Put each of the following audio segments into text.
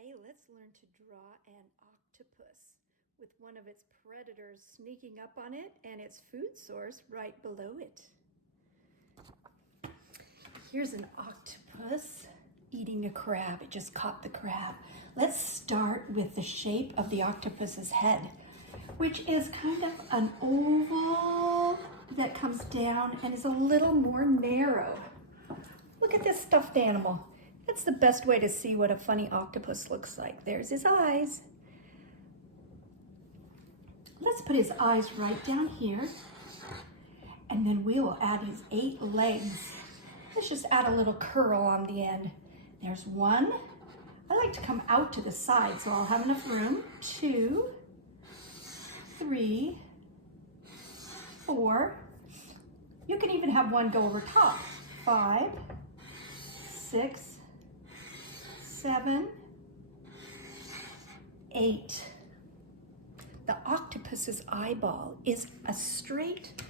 Today, let's learn to draw an octopus with one of its predators sneaking up on it and its food source right below it. Here's an octopus eating a crab. It just caught the crab. Let's start with the shape of the octopus's head, which is kind of an oval that comes down and is a little more narrow. Look at this stuffed animal. That's the best way to see what a funny octopus looks like. There's his eyes. Let's put his eyes right down here, and then we will add his 8 legs. Let's just add a little curl on the end. There's 1. I like to come out to the side, so I'll have enough room. 2, 3, 4. You can even have 1 go over top. 5, 6, 7, 8. The octopus's eyeball is a straight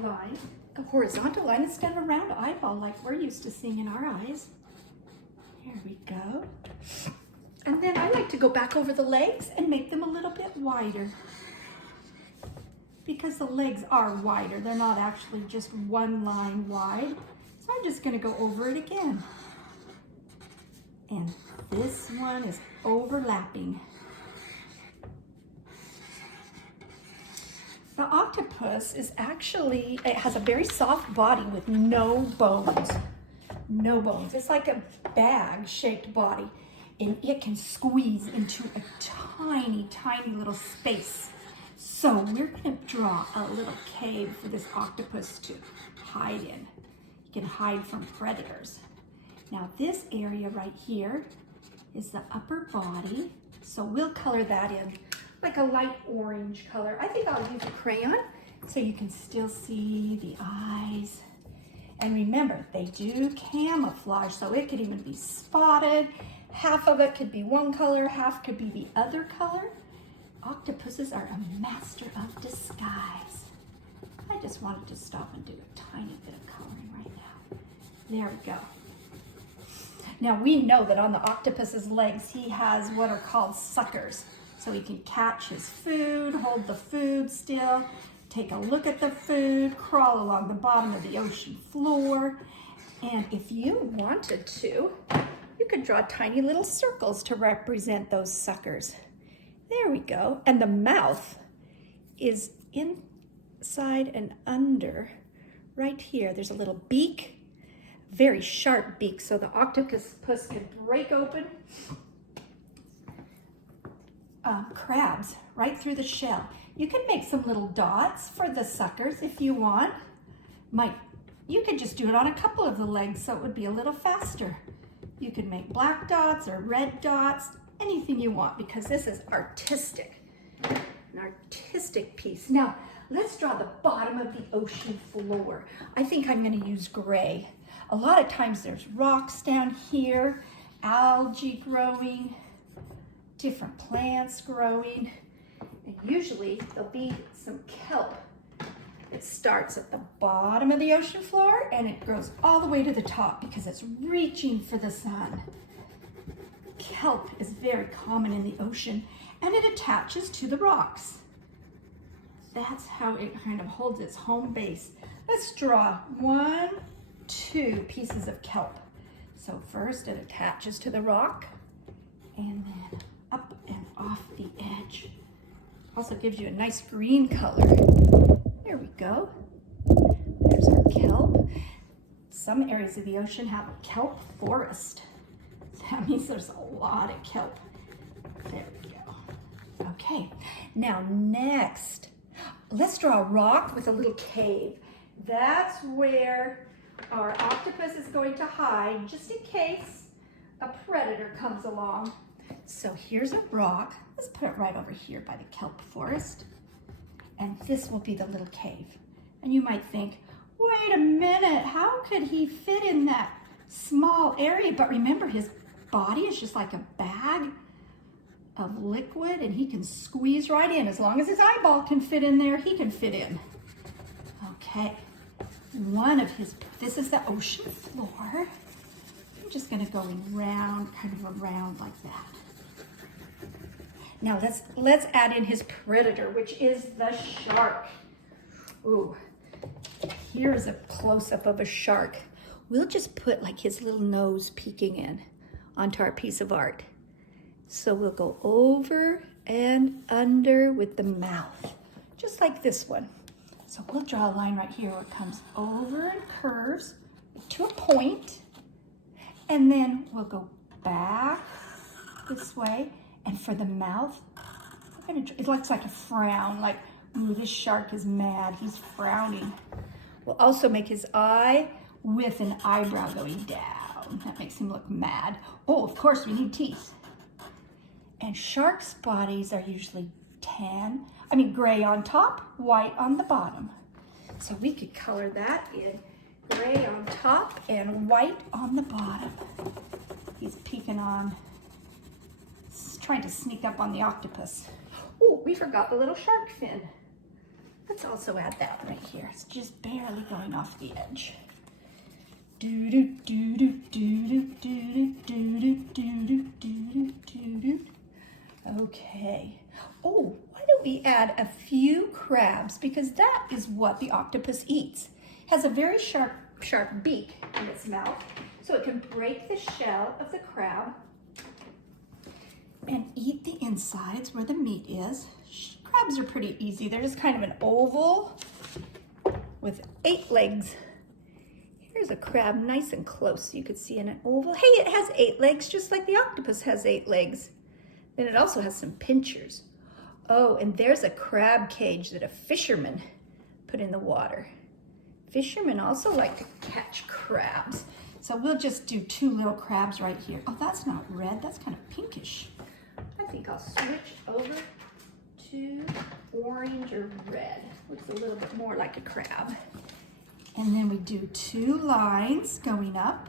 line, a horizontal line instead of a round eyeball like we're used to seeing in our eyes. Here we go. And then I like to go back over the legs and make them a little bit wider, because the legs are wider. They're not actually just one line wide. So I'm just going to go over it again. And this one is overlapping. The octopus is actually, it has a very soft body with no bones. No bones. It's like a bag-shaped body, and it can squeeze into a tiny, tiny little space. So we're going to draw a little cave for this octopus to hide in. You can hide from predators. Now this area right here is the upper body, so we'll color that in like a light orange color. I think I'll use a crayon so you can still see the eyes. And remember, they do camouflage, so it could even be spotted. Half of it could be one color, half could be the other color. Octopuses are a master of disguise. I just wanted to stop and do a tiny bit of coloring right now. There we go. Now we know that on the octopus's legs, he has what are called suckers. So he can catch his food, hold the food still, take a look at the food, crawl along the bottom of the ocean floor. And if you wanted to, you could draw tiny little circles to represent those suckers. There we go. And the mouth is inside and under right here. There's a little beak, very sharp beak, so the octopus can break open crabs right through the shell. You can make some little dots for the suckers if you want. You could just do it on a couple of the legs so it would be a little faster. You could make black dots or red dots, anything you want, because this is artistic, an artistic piece. Now, let's draw the bottom of the ocean floor. I think I'm going to use gray. A lot of times there's rocks down here, algae growing, different plants growing, and usually there'll be some kelp. It starts at the bottom of the ocean floor and it grows all the way to the top because it's reaching for the sun. Kelp is very common in the ocean, and it attaches to the rocks. That's how it kind of holds its home base. Let's draw 1, 2 pieces of kelp. So first it attaches to the rock, and then up and off the edge. Also gives you a nice green color. There we go. There's our kelp. Some areas of the ocean have a kelp forest. That means there's a lot of kelp. There we go. Okay, now next, let's draw a rock with a little cave. That's where our octopus is going to hide, just in case a predator comes along. So here's a rock. Let's put it right over here by the kelp forest. And this will be the little cave. And you might think, wait a minute, how could he fit in that small area? But remember, his body is just like a bag of liquid, and he can squeeze right in. As long as his eyeball can fit in there, he can fit in. Okay, this is the ocean floor. just gonna go in round, kind of around like that. Now let's add in his predator, which is the shark. Ooh, here's a close-up of a shark. We'll just put like his little nose peeking in onto our piece of art. So we'll go over and under with the mouth, just like this one. So we'll draw a line right here where it comes over and curves to a point, and then we'll go back this way. And for the mouth, it looks like a frown, like, ooh, this shark is mad, he's frowning. We'll also make his eye with an eyebrow going down. That makes him look mad. Oh, of course, we need teeth. And sharks' bodies are usually gray on top, white on the bottom. So we could color that in gray on top and white on the bottom. He's peeking on, trying to sneak up on the octopus. Oh, we forgot the little shark fin. Let's also add that right here. It's just barely going off the edge. Do do do do do do do do do do do do. Okay. Oh, why don't we add a few crabs, because that is what the octopus eats. It has a very sharp beak in its mouth, so it can break the shell of the crab and eat the insides where the meat is. Crabs are pretty easy. They're just kind of an oval with 8 legs. Here's a crab nice and close so you could see in an oval. Hey, it has 8 legs just like the octopus has 8 legs. Then it also has some pinchers. Oh, and there's a crab cage that a fisherman put in the water. Fishermen also like to catch crabs. So we'll just do 2 little crabs right here. Oh, that's not red, that's kind of pinkish. I think I'll switch over to orange or red. Looks a little bit more like a crab. And then we do 2 lines going up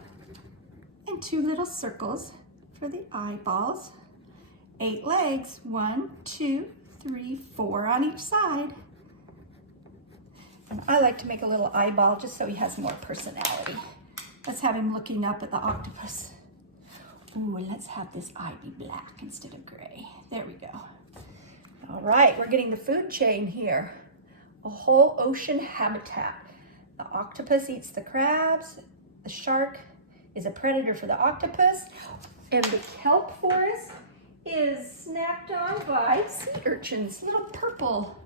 and 2 little circles for the eyeballs. 8 legs, 1, 2, 3, 4 on each side. And I like to make a little eyeball just so he has more personality. Let's have him looking up at the octopus. Ooh, and let's have this eye be black instead of gray. There we go. All right, we're getting the food chain here. A whole ocean habitat. The octopus eats the crabs. The shark is a predator for the octopus. And the kelp forest is snacked on by sea urchins, little purple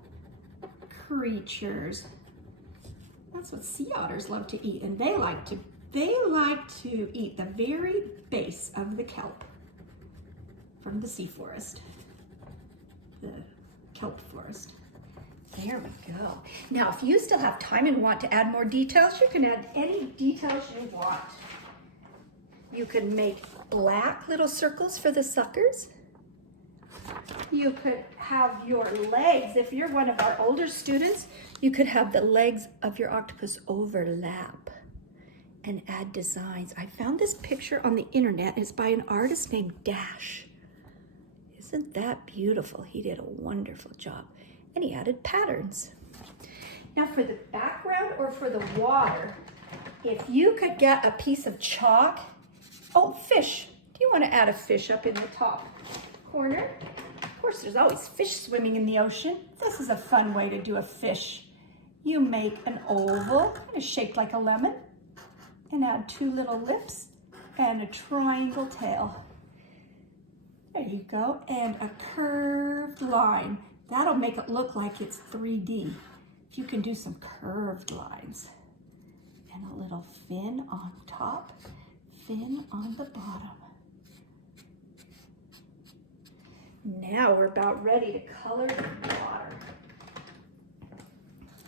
creatures. That's what sea otters love to eat, and they like to eat the very base of the kelp from the sea forest, the kelp forest. There we go. Now, if you still have time and want to add more details, you can add any details you want. You can make black little circles for the suckers. You could have your legs, if you're one of our older students, you could have the legs of your octopus overlap and add designs. I found this picture on the internet. It's by an artist named Dash. Isn't that beautiful? He did a wonderful job. And he added patterns. Now for the background or for the water, if you could get a piece of chalk, oh, fish. Do you want to add a fish up in the top corner? Of course, there's always fish swimming in the ocean. This is a fun way to do a fish. You make an oval, kind of shaped like a lemon, and add 2 little lips and a triangle tail. There you go, and a curved line. That'll make it look like it's 3D. If you can do some curved lines. And a little fin on top, fin on the bottom. Now we're about ready to color the water.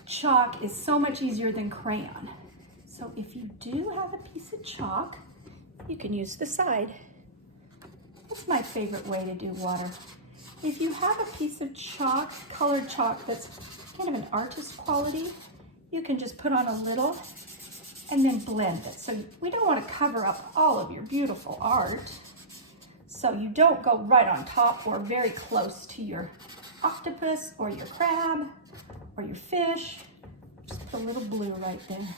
Chalk is so much easier than crayon. So if you do have a piece of chalk, you can use the side. That's my favorite way to do water. If you have a piece of chalk, colored chalk that's kind of an artist quality, you can just put on a little and then blend it. So we don't want to cover up all of your beautiful art. So you don't go right on top or very close to your octopus or your crab or your fish. Just put a little blue right there.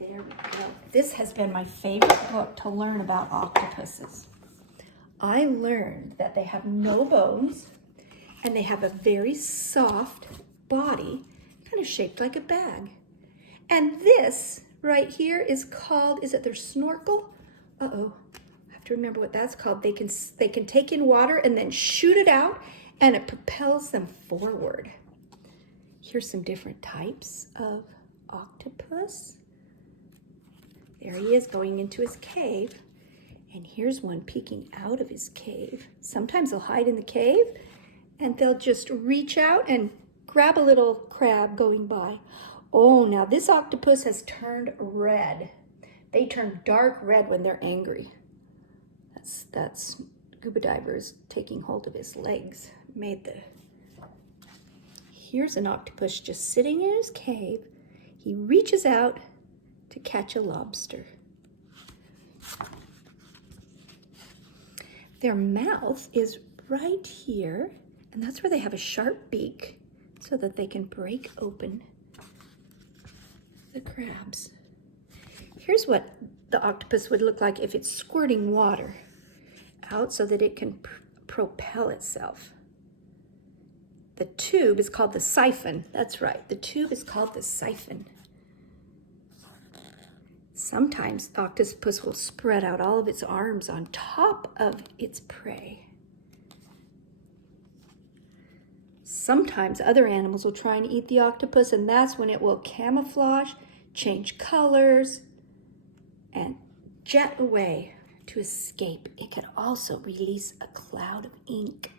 There we go. This has been my favorite book to learn about octopuses. I learned that they have no bones and they have a very soft body, kind of shaped like a bag. And this right here is called, is it their snorkel? Uh-oh, I have to remember what that's called. They can take in water and then shoot it out and it propels them forward. Here's some different types of octopus. There he is going into his cave. And here's one peeking out of his cave. Sometimes they'll hide in the cave and they'll just reach out and grab a little crab going by. Oh, now this octopus has turned red. They turn dark red when they're angry. That's scuba divers taking hold of his legs. Here's an octopus just sitting in his cave. He reaches out to catch a lobster. Their mouth is right here, and that's where they have a sharp beak so that they can break open the crabs. Here's what the octopus would look like if it's squirting water out so that it can propel itself. The tube is called the siphon. That's right, the tube is called the siphon. Sometimes the octopus will spread out all of its arms on top of its prey. Sometimes other animals will try and eat the octopus, and that's when it will camouflage, change colors, and jet away to escape. It can also release a cloud of ink.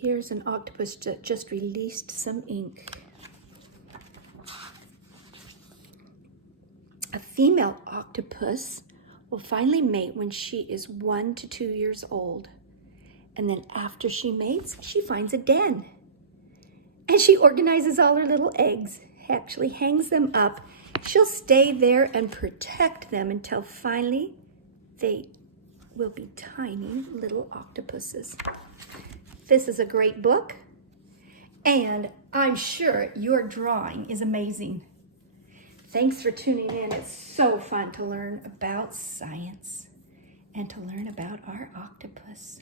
Here's an octopus that just released some ink. A female octopus will finally mate when she is 1 to 2 years old. And then after she mates, she finds a den. And she organizes all her little eggs, actually hangs them up. She'll stay there and protect them until finally they will be tiny little octopuses. This is a great book, and I'm sure your drawing is amazing. Thanks for tuning in. It's so fun to learn about science and to learn about our octopus.